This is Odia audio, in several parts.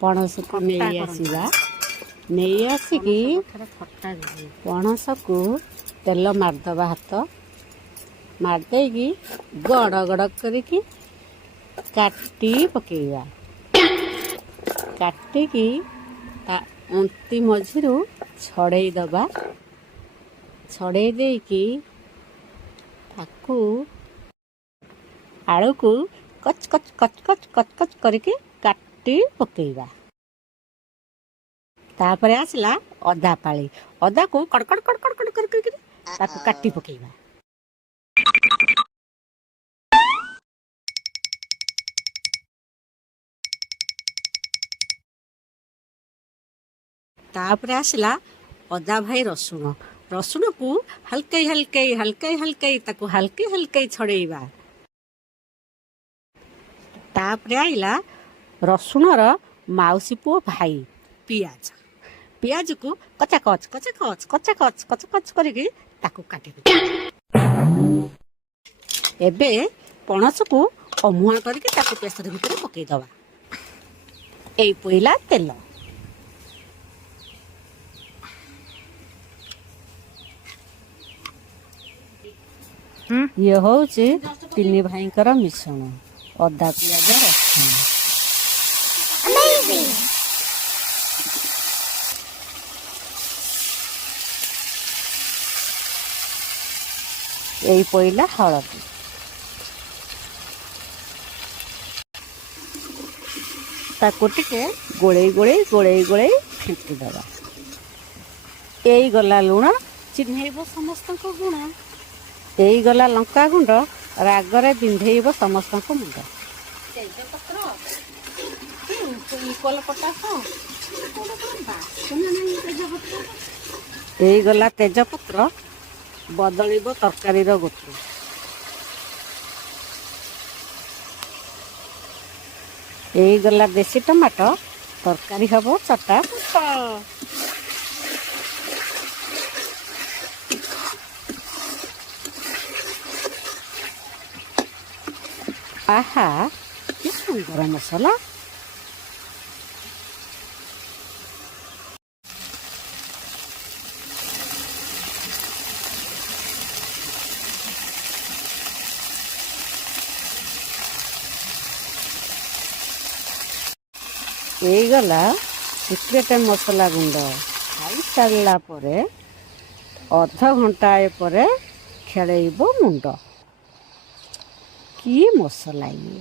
ପଣସକୁ ନେଇ ଆସିବା। ନେଇ ଆସିକି ପଣସକୁ ତେଲ ମାରିଦେବା, ହାତ ମାରିଦେଇକି ଗଡ଼ ଗଡ଼ କରିକି କାଟି ପକେଇବା। କାଟିକି ତା ଅନ୍ତି ମଝିରୁ ଛଡ଼େଇ ଦେବା। ଛଡ଼େଇ ଦେଇକି ତାକୁ ଆଳୁକୁ କଚ କଚ କଚ କଚ କଚ କଚ କରିକି କାଟି ପକେଇବା। ତାପରେ ଆସିଲା ଅଦା ପାଳି। ଅଦାକୁ କଡ଼କଡ଼ କଡ଼କଡ଼ କଡ଼କଡ଼ କରିକି ତାକୁ କାଟି ପକେଇବା। ତାପରେ ଆସିଲା ଅଦା ଭାଇ ରସୁଣ। ରସୁଣକୁ ହଲକେଇ ହଲକେଇ ହଲକେଇ ହଲକେଇ ତାକୁ ହଲକେଇ ହଲକେଇ ଛଡ଼େଇବା। ତାପରେ ଆଇଲା ରସୁଣର ମାଉସୀ ପୁଅ ଭାଇ ପିଆଜ। ପିଆଜକୁ କଚା କଚ କଚା କଚ କଚା କଚ କଚା କଚ କରିକି ତାକୁ କାଟିବେ। ଏବେ ପଣସକୁ ଅମୁଆ କରିକି ତାକୁ ପ୍ରେସର ଭିତରେ ପକେଇଦବା। ଏଇ ପଇଲା ତେଲ। ଇଏ ହଉଛି ତିନି ଭାଇଙ୍କର ମିଶ୍ରଣ, ଅଦା ପିଆଜ ରସୁଣ। ଏଇ ପଇଲା ହଳଦୀ। ତାକୁ ଟିକେ ଗୋଳେଇ ଗୋଳେଇ ଗୋଳେଇ ଗୋଳେଇ ଫେଣ୍ଟି ଦେବା। ଏଇ ଗଲା ଲୁଣ, ଚିହ୍ନେଇବ ସମସ୍ତଙ୍କ ଗୁଣ। ଏଇ ଗଲା ଲଙ୍କାଗୁଣ୍ଡ, ରାଗରେ ବିନ୍ଧେଇବ ସମସ୍ତଙ୍କ ମୁଣ୍ଡ। ଏଇ ଗଲା ତେଜପତ୍ର, ବଦଳିବ ତରକାରୀର ଗୋତ୍ର। ଏଇ ଗଲା ଦେଶୀ ଟମାଟୋ, ତରକାରୀ ହବ ଚଟାପଟ। ଆହା, କି ସୁନ୍ଦର ମସଲା। এইଗଲା ସିକ୍ରେଟ ମସଲା ଗୁଣ୍ଡ। ଖାଇସାରିଲା ପରେ ଅଧଘଣ୍ଟାଏ ପରେ ଖେଳେଇବ ମୁଣ୍ଡ। କି ମସଲା ଇଏ!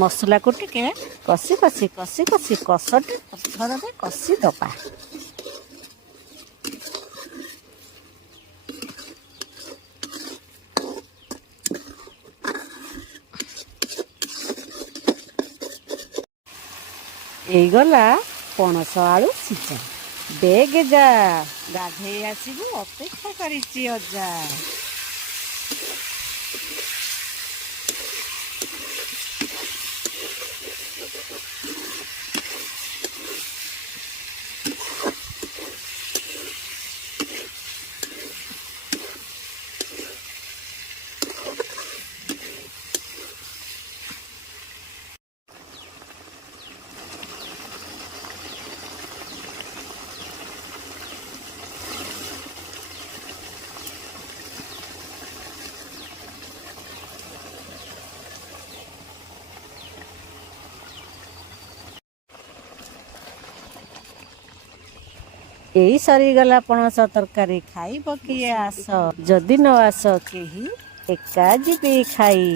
ମସଲାକୁ ଟିକେ କଷି କଷି କଷି କଷି କଷଟି ପଥରରେ କଷି ଦବା। এইଗଲା ପଣସ ଆଳୁ ସିଝା। ବେଗେ ଯା, ଗାଧେଇ ଆସିବୁ, ଅପେକ୍ଷା କରିଛି ଅଜା। ଏଇ ସରିଗଲା ପଣସ ତରକାରୀ, ଖାଇବ କିଏ ଆସ। ଯଦି ନ ଆସ କେହି, ଏକା ଯିବି ଖାଇ।